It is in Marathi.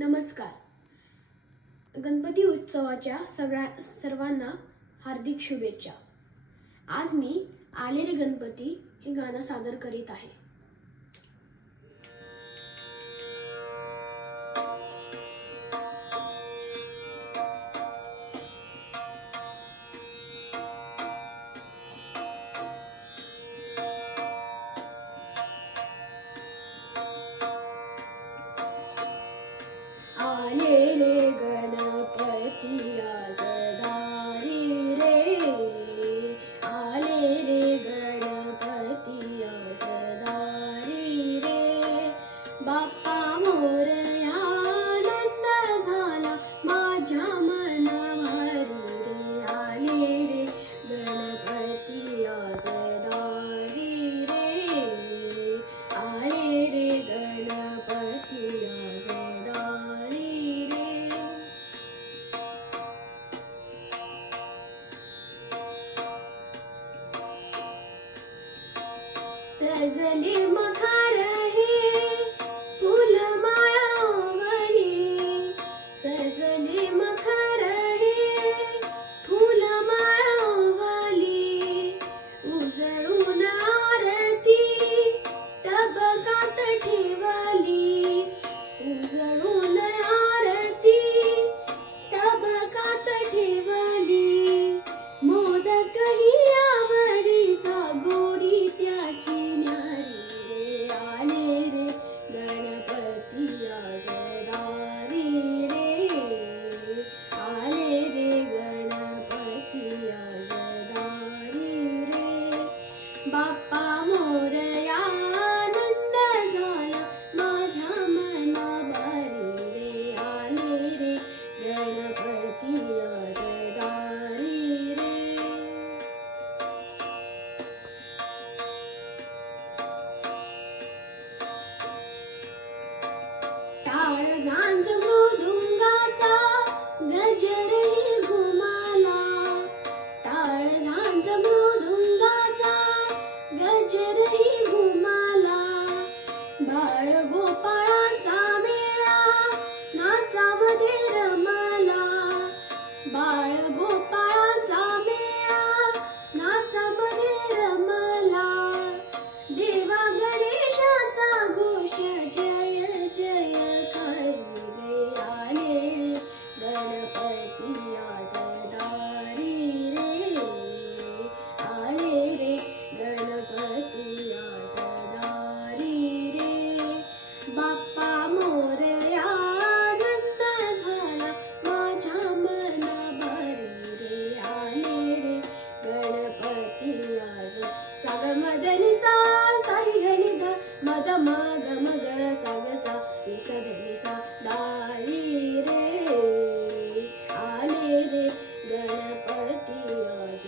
नमस्कार. गणपती उत्सवाच्या सर्वांना हार्दिक शुभेच्छा. आज मी आले रे गणपती हे गाणं सादर करीत आहे. आले रे गणपती आज दारी रे, आले रे गणपती आज दारी रे. बाप्पा मोरया आनंद झाला माझ्या मनाभारी रे. आले रे गणपती आज दारी रे, आले रे गणपती आज दारी रे. सजली मखार हे फुलमाळा ओवली, सजली मखार हे फुलमाळा ओवली. उजळून आरती तबकात ठेवली, उजळून आरती तबकात ठेवली. मोदक ही आवडीचा गोडी त्याची न्यारी रे. आले रे गणपती आज दारी रे, आले रे गणपती आज दारी रे. बाप्पा मोरया आनंद झाला माझ्या मनाभारी रे. आले रे गणपती आज दारी रे. टाळ झांज मृदुंगाचा गजरही घुमाला, टाळ झांज मृदुंगाचा गजरही घुमाला. बाळ गोपाळाचा मेळा नाचामध्ये रमला, बाळ गोपाळाचा मेळा नाचामध्ये रमला. देवा गणेशाचा घोष जय जय करी रे. आले गणपती आज दारी रे, आले रे गणपती आज दारी रे. बाप्पा मोरया आनंद झाला माझ्या मनाभारी रे. आले रे गणपती आज. साग मद नि सा सारी गणि द मद मग मग साग सा नि सा ध नि सा दारी रे. आले रे गणपती आज